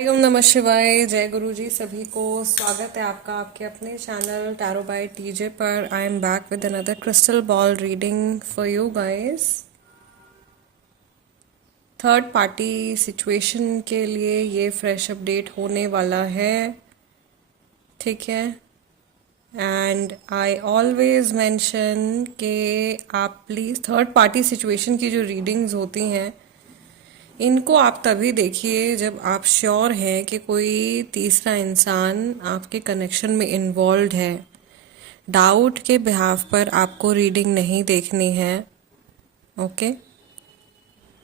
ओम नमः शिवाय। जय गुरु जी। सभी को स्वागत है आपका आपके अपने चैनल टैरो बाय टीजे पर। I am back with another crystal ball reading for you guys. Third party situation के लिए ये फ्रेश अपडेट होने वाला है, ठीक है। एंड आई ऑलवेज मेंशन कि आप प्लीज़ थर्ड पार्टी सिचुएशन की जो रीडिंग्स होती हैं इनको आप तभी देखिए जब आप श्योर हैं कि कोई तीसरा इंसान आपके कनेक्शन में इन्वॉल्व है। डाउट के बिहाफ पर आपको रीडिंग नहीं देखनी है, ओके।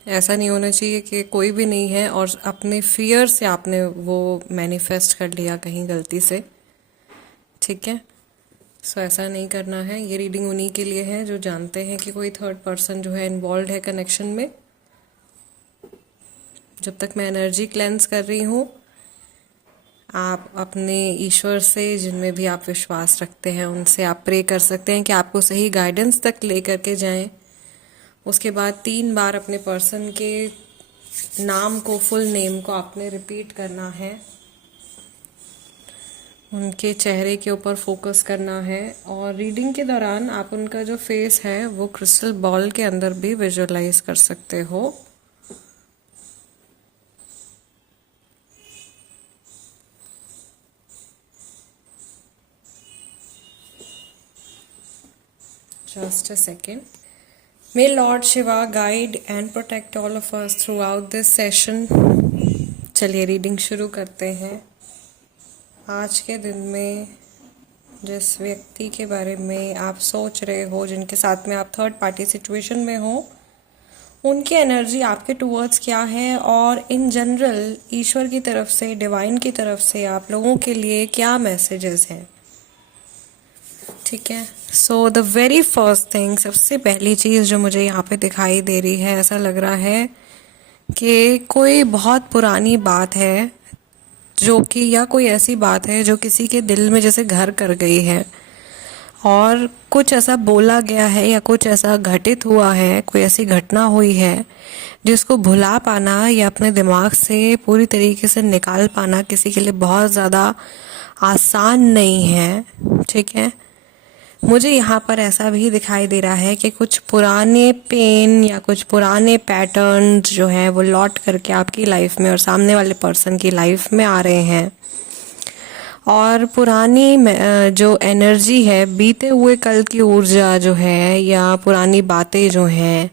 ऐसा नहीं होना चाहिए कि कोई भी नहीं है और अपने फियर से आपने वो मैनिफेस्ट कर लिया कहीं गलती से, ठीक है। सो ऐसा नहीं करना है। ये रीडिंग उन्हीं के लिए है जो जानते हैं कि कोई थर्ड पर्सन जो है इन्वॉल्व है कनेक्शन में। जब तक मैं एनर्जी क्लेंस कर रही हूँ, आप अपने ईश्वर से, जिनमें भी आप विश्वास रखते हैं, उनसे आप प्रे कर सकते हैं कि आपको सही गाइडेंस तक ले करके जाएं। उसके बाद 3 बार अपने पर्सन के नाम को, फुल नेम को आपने रिपीट करना है। उनके चेहरे के ऊपर फोकस करना है और रीडिंग के दौरान आप उनका जो फेस है वो क्रिस्टल बॉल के अंदर भी विजुअलाइज कर सकते हो। Just a second. May Lord Shiva guide and protect all of us throughout this session. चलिए रीडिंग शुरू करते हैं। आज के दिन में जिस व्यक्ति के बारे में आप सोच रहे हो, जिनके साथ में आप थर्ड पार्टी सिचुएशन में हो, उनकी एनर्जी आपके टूवर्ड्स क्या है और इन जनरल ईश्वर की तरफ से, डिवाइन की तरफ से आप लोगों के लिए क्या मैसेजेस हैं, ठीक है। So the very first thing, सबसे पहली चीज़ जो मुझे यहाँ पे दिखाई दे रही है, ऐसा लग रहा है कि कोई बहुत पुरानी बात है जो कि, या कोई ऐसी बात है जो किसी के दिल में जैसे घर कर गई है और कुछ ऐसा बोला गया है या कुछ ऐसा घटित हुआ है, कोई ऐसी घटना हुई है जिसको भुला पाना या अपने दिमाग से पूरी तरीके से निकाल पाना किसी के लिए बहुत ज़्यादा आसान नहीं है, ठीक है। मुझे यहाँ पर ऐसा भी दिखाई दे रहा है कि कुछ पुराने पेन या कुछ पुराने पैटर्न्स जो हैं वो लौट करके आपकी लाइफ में और सामने वाले पर्सन की लाइफ में आ रहे हैं। और पुरानी जो एनर्जी है, बीते हुए कल की ऊर्जा जो है या पुरानी बातें जो हैं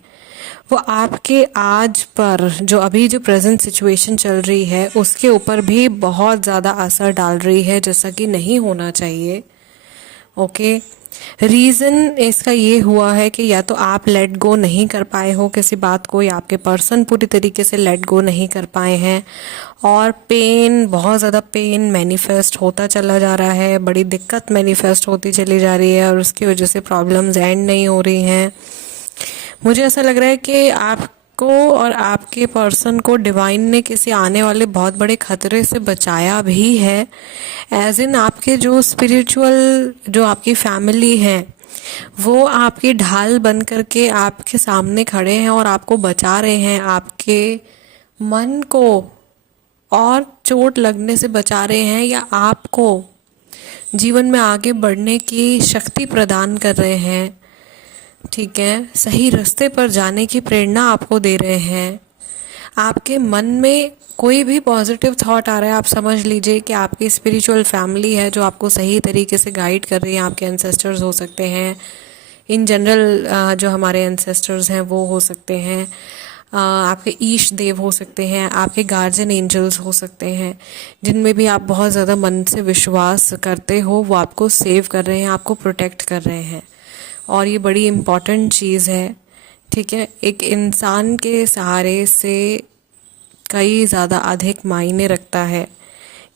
वो आपके आज पर, जो अभी जो प्रेजेंट सिचुएशन चल रही है उसके ऊपर भी बहुत ज़्यादा असर डाल रही है, जैसा कि नहीं होना चाहिए, ओके। रीज़न इसका ये हुआ है कि या तो आप लेट गो नहीं कर पाए हो किसी बात को, या आपके पर्सन पूरी तरीके से लेट गो नहीं कर पाए हैं और पेन, बहुत ज़्यादा पेन मैनिफेस्ट होता चला जा रहा है, बड़ी दिक्कत मैनिफेस्ट होती चली जा रही है और उसकी वजह से प्रॉब्लम्स एंड नहीं हो रही हैं। मुझे ऐसा लग रहा है कि आपको और आपके पर्सन को डिवाइन ने किसी आने वाले बहुत बड़े खतरे से बचाया भी है। एज इन आपके जो स्पिरिचुअल, जो आपकी फैमिली है, वो आपकी ढाल बन करके आपके सामने खड़े हैं और आपको बचा रहे हैं, आपके मन को और चोट लगने से बचा रहे हैं, या आपको जीवन में आगे बढ़ने की शक्ति प्रदान कर रहे हैं, ठीक है। सही रास्ते पर जाने की प्रेरणा आपको दे रहे हैं। आपके मन में कोई भी पॉजिटिव थॉट आ रहा है, आप समझ लीजिए कि आपकी स्पिरिचुअल फैमिली है जो आपको सही तरीके से गाइड कर रही है। आपके एंसेस्टर्स हो सकते हैं, इन जनरल जो हमारे एंसेस्टर्स हैं वो हो सकते हैं, आपके ईश देव हो सकते हैं, आपके गार्जियन एंजल्स हो सकते हैं, जिनमें भी आप बहुत ज़्यादा मन से विश्वास करते हो। वो आपको सेव कर रहे हैं, आपको प्रोटेक्ट कर रहे हैं और ये बड़ी इम्पॉर्टेंट चीज़ है, ठीक है। एक इंसान के सहारे से कई ज़्यादा अधिक मायने रखता है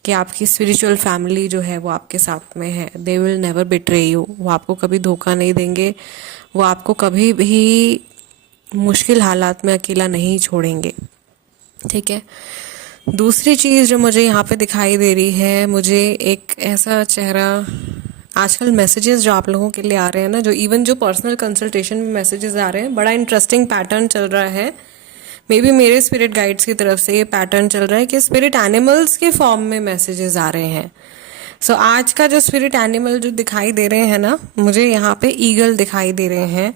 कि आपकी स्पिरिचुअल फैमिली जो है वो आपके साथ में है। They will never betray you. वो आपको कभी धोखा नहीं देंगे, वो आपको कभी भी मुश्किल हालात में अकेला नहीं छोड़ेंगे, ठीक है। दूसरी चीज़ जो मुझे यहाँ पे दिखाई दे रही है, मुझे एक ऐसा चेहरा, आजकल मैसेजेस जो आप लोगों के लिए आ रहे हैं ना, जो इवन जो पर्सनल कंसल्टेशन में मैसेजेस आ रहे हैं, बड़ा इंटरेस्टिंग पैटर्न चल रहा है। मे बी मेरे स्पिरिट गाइड्स की तरफ से ये पैटर्न चल रहा है कि स्पिरिट एनिमल्स के फॉर्म में मैसेजेस आ रहे हैं। सो आज का जो स्पिरिट एनिमल जो दिखाई दे रहे हैं ना, मुझे यहाँ पे ईगल दिखाई दे रहे हैं।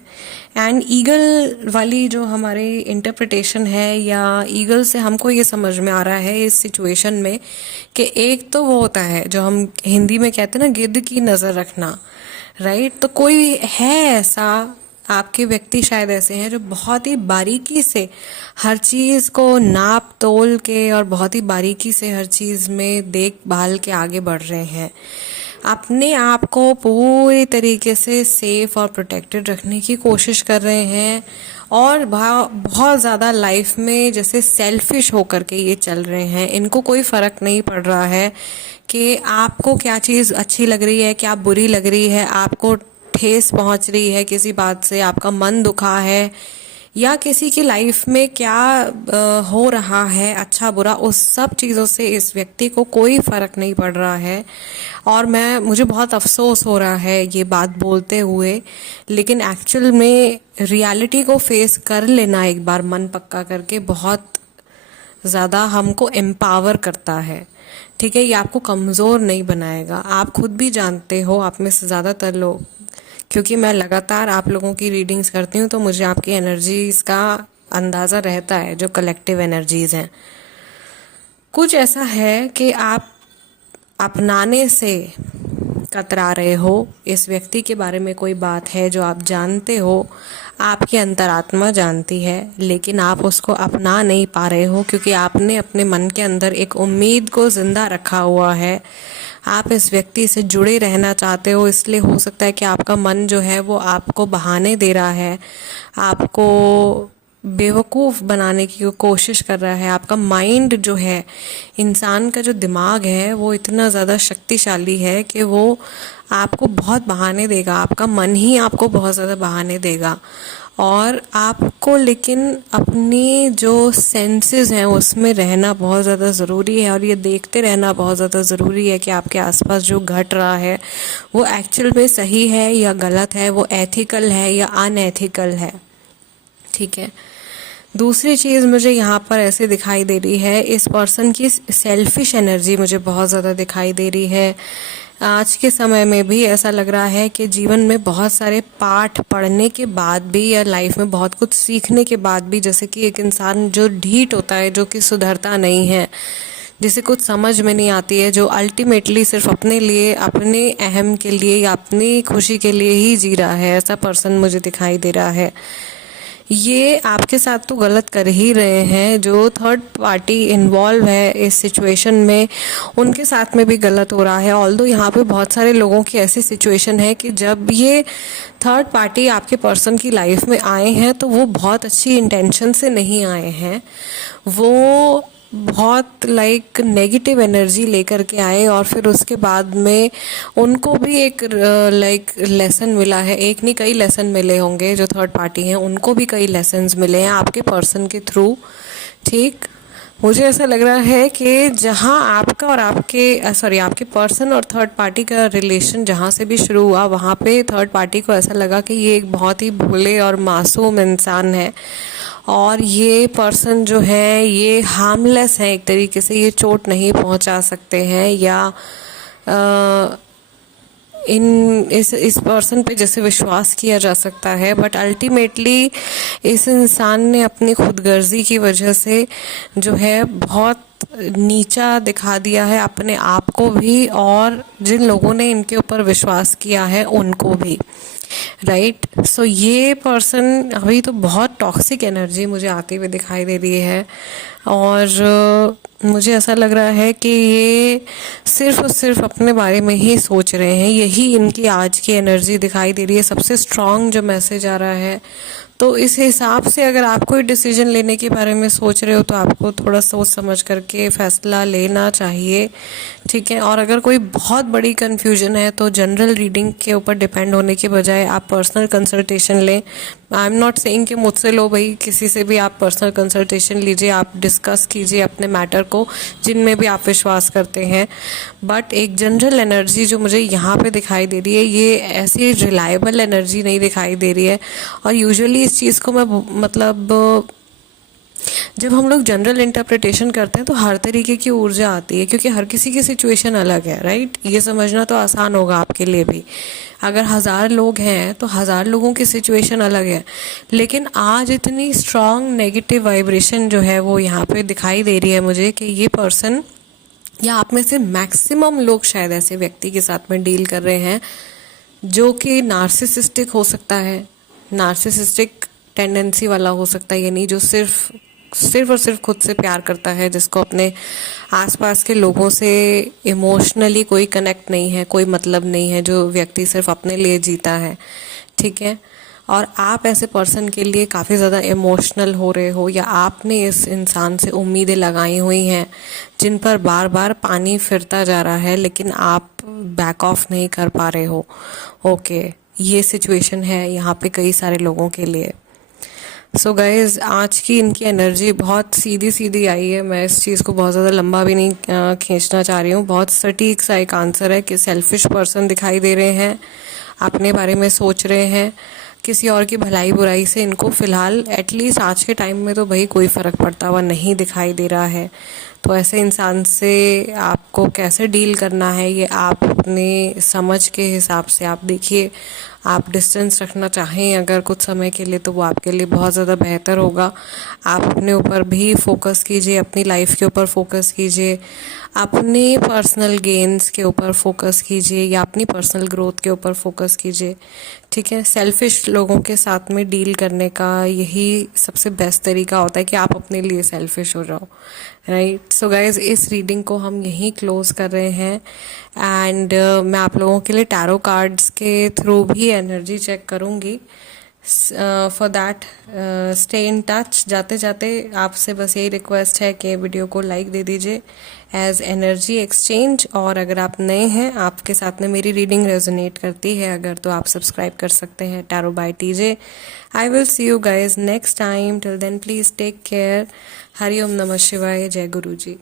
एंड ईगल वाली जो हमारी इंटरप्रिटेशन है, या ईगल से हमको ये समझ में आ रहा है इस सिचुएशन में कि एक तो वो होता है जो हम हिंदी में कहते हैं ना, गिद्ध की नज़र रखना, राइट। तो कोई है ऐसा, आपके व्यक्ति शायद ऐसे हैं जो बहुत ही बारीकी से हर चीज़ को नाप तोल के और बहुत ही बारीकी से हर चीज़ में देखभाल के आगे बढ़ रहे हैं। अपने आप को पूरी तरीके से सेफ और प्रोटेक्टेड रखने की कोशिश कर रहे हैं, और बहुत ज़्यादा लाइफ में जैसे सेल्फिश होकर के ये चल रहे हैं। इनको कोई फ़र्क नहीं पड़ रहा है कि आपको क्या चीज़ अच्छी लग रही है, क्या बुरी लग रही है, आपको ठेस पहुंच रही है किसी बात से, आपका मन दुखा है, या किसी की लाइफ में क्या हो रहा है अच्छा बुरा, उस सब चीज़ों से इस व्यक्ति को कोई फ़र्क नहीं पड़ रहा है। और मुझे बहुत अफसोस हो रहा है ये बात बोलते हुए, लेकिन एक्चुअल में रियलिटी को फेस कर लेना एक बार मन पक्का करके बहुत ज़्यादा हमको एम्पावर करता है। ठीक है, ये आपको कमज़ोर नहीं बनाएगा। आप खुद भी जानते हो, आप में से ज़्यादातर लोग, क्योंकि मैं लगातार आप लोगों की रीडिंग्स करती हूँ तो मुझे आपकी एनर्जीज़ का अंदाज़ा रहता है, जो कलेक्टिव एनर्जीज़ हैं। कुछ ऐसा है कि आप अपनाने से कतरा रहे हो। इस व्यक्ति के बारे में कोई बात है जो आप जानते हो, आपकी अंतरात्मा जानती है, लेकिन आप उसको अपना नहीं पा रहे हो क्योंकि आपने अपने मन के अंदर एक उम्मीद को जिंदा रखा हुआ है। आप इस व्यक्ति से जुड़े रहना चाहते हो, इसलिए हो सकता है कि आपका मन जो है वो आपको बहाने दे रहा है, आपको बेवकूफ़ बनाने की कोशिश कर रहा है। आपका माइंड जो है, इंसान का जो दिमाग है, वो इतना ज़्यादा शक्तिशाली है कि वो आपको बहुत बहाने देगा। आपका मन ही आपको बहुत ज़्यादा बहाने देगा, और आपको लेकिन अपनी जो सेंसेस हैं उसमें रहना बहुत ज़्यादा ज़रूरी है, और ये देखते रहना बहुत ज़्यादा ज़रूरी है कि आपके आसपास जो घट रहा है वो एक्चुअल में सही है या गलत है, वो एथिकल है या अनएथिकल है। ठीक है। दूसरी चीज़ मुझे यहाँ पर ऐसे दिखाई दे रही है, इस पर्सन की सेल्फिश एनर्जी मुझे बहुत ज़्यादा दिखाई दे रही है। आज के समय में भी ऐसा लग रहा है कि जीवन में बहुत सारे पाठ पढ़ने के बाद भी, या लाइफ में बहुत कुछ सीखने के बाद भी, जैसे कि एक इंसान जो ढीठ होता है, जो कि सुधरता नहीं है, जिसे कुछ समझ में नहीं आती है, जो अल्टीमेटली सिर्फ अपने लिए, अपने अहम के लिए या अपनी खुशी के लिए ही जी रहा है, ऐसा पर्सन मुझे दिखाई दे रहा है। ये आपके साथ तो गलत कर ही रहे हैं। जो थर्ड पार्टी इन्वॉल्व है इस सिचुएशन में, उनके साथ में भी गलत हो रहा है। ऑल्दो यहाँ पे बहुत सारे लोगों की ऐसी सिचुएशन है कि जब ये थर्ड पार्टी आपके पर्सन की लाइफ में आए हैं तो वो बहुत अच्छी इंटेंशन से नहीं आए हैं, वो बहुत नेगेटिव एनर्जी लेकर के आए, और फिर उसके बाद में उनको भी एक लेसन मिला है। एक नहीं, कई लेसन मिले होंगे। जो थर्ड पार्टी हैं उनको भी कई लेसन्स मिले हैं आपके पर्सन के थ्रू। ठीक, मुझे ऐसा लग रहा है कि जहाँ आपका और आपके पर्सन और थर्ड पार्टी का रिलेशन जहाँ से भी शुरू हुआ, वहाँ पे थर्ड पार्टी को ऐसा लगा कि ये एक बहुत ही भोले और मासूम इंसान है, और ये पर्सन जो है ये हार्मलेस है एक तरीके से, ये चोट नहीं पहुंचा सकते हैं, या इस पर्सन पे जैसे विश्वास किया जा सकता है। बट अल्टीमेटली इस इंसान ने अपनी खुदगर्जी की वजह से जो है बहुत नीचा दिखा दिया है अपने आप को भी, और जिन लोगों ने इनके ऊपर विश्वास किया है उनको भी। राइट, सो ये पर्सन अभी तो बहुत टॉक्सिक एनर्जी मुझे आती हुई दिखाई दे रही है, और मुझे ऐसा लग रहा है कि ये सिर्फ और सिर्फ अपने बारे में ही सोच रहे हैं। यही इनकी आज की एनर्जी दिखाई दे रही है, सबसे स्ट्रॉन्ग जो मैसेज आ रहा है। तो इस हिसाब से अगर आप कोई डिसीजन लेने के बारे में सोच रहे हो तो आपको थोड़ा सोच समझ करके फैसला लेना चाहिए। ठीक है, और अगर कोई बहुत बड़ी कन्फ्यूजन है तो जनरल रीडिंग के ऊपर डिपेंड होने के बजाय आप पर्सनल कंसल्टेशन लें। आई एम नॉट सेइंग कि मुझसे लो भाई, किसी से भी आप पर्सनल कंसल्टेशन लीजिए, आप डिस्कस कीजिए अपने मैटर को जिनमें भी आप विश्वास करते हैं। बट एक जनरल एनर्जी जो मुझे यहाँ पे दिखाई दे रही है, ये ऐसी रिलायबल एनर्जी नहीं दिखाई दे रही है। और यूजुअली इस चीज़ को मैं जब हम लोग जनरल इंटरप्रिटेशन करते हैं तो हर तरीके की ऊर्जा आती है, क्योंकि हर किसी की सिचुएशन अलग है, राइट। ये समझना तो आसान होगा आपके लिए भी। अगर 1000 लोग हैं तो 1000 लोगों की सिचुएशन अलग है, लेकिन आज इतनी स्ट्रॉन्ग नेगेटिव वाइब्रेशन जो है वो यहाँ पे दिखाई दे रही है मुझे कि ये पर्सन या आप में से मैक्सिमम लोग शायद ऐसे व्यक्ति के साथ में डील कर रहे हैं जो कि नार्सिसिस्टिक हो सकता है, नार्सिसिस्टिक टेंडेंसी वाला हो सकता है, यानी जो सिर्फ और सिर्फ खुद से प्यार करता है, जिसको अपने आसपास के लोगों से इमोशनली कोई कनेक्ट नहीं है, कोई मतलब नहीं है, जो व्यक्ति सिर्फ अपने लिए जीता है, ठीक है। और आप ऐसे पर्सन के लिए काफ़ी ज़्यादा इमोशनल हो रहे हो, या आपने इस इंसान से उम्मीदें लगाई हुई हैं जिन पर बार बार पानी फिरता जा रहा है, लेकिन आप बैक ऑफ नहीं कर पा रहे हो। ओके, ये सिचुएशन है यहाँ पे कई सारे लोगों के लिए। सो गाइज, आज की इनकी एनर्जी बहुत सीधी सीधी आई है। मैं इस चीज़ को बहुत ज़्यादा लंबा भी नहीं खींचना चाह रही हूँ। बहुत सटीक सा एक आंसर है कि सेल्फिश पर्सन दिखाई दे रहे हैं, अपने बारे में सोच रहे हैं, किसी और की भलाई बुराई से इनको फ़िलहाल एटलीस्ट आज के टाइम में तो भाई कोई फ़र्क पड़ता हुआ नहीं दिखाई दे रहा है। तो ऐसे इंसान से आपको कैसे डील करना है ये आप अपने समझ के हिसाब से आप देखिए। आप डिस्टेंस रखना चाहें अगर कुछ समय के लिए तो वो आपके लिए बहुत ज़्यादा बेहतर होगा। आप अपने ऊपर भी फोकस कीजिए, अपनी लाइफ के ऊपर फोकस कीजिए, अपने पर्सनल गेन्स के ऊपर फोकस कीजिए, या अपनी पर्सनल ग्रोथ के ऊपर फोकस कीजिए, ठीक है। सेल्फिश लोगों के साथ में डील करने का यही सबसे बेस्ट तरीका होता है कि आप अपने लिए सेल्फिश हो जाओ, राइट। सो गाइज, इस रीडिंग को हम यहीं क्लोज कर रहे हैं। एंड मैं आप लोगों के लिए टैरो कार्ड्स के थ्रू भी एनर्जी चेक करूँगी। For that stay in touch. जाते जाते आपसे बस यही रिक्वेस्ट है कि वीडियो को लाइक दे दीजिए एज एनर्जी एक्सचेंज। और अगर आप नए हैं, आपके साथ में मेरी रीडिंग रेजोनेट करती है अगर, तो आप सब्सक्राइब कर सकते हैं tarot by TJ. I will see you guys next time. Till then please take care. हरिओम नमः शिवाय। जय गुरु जी।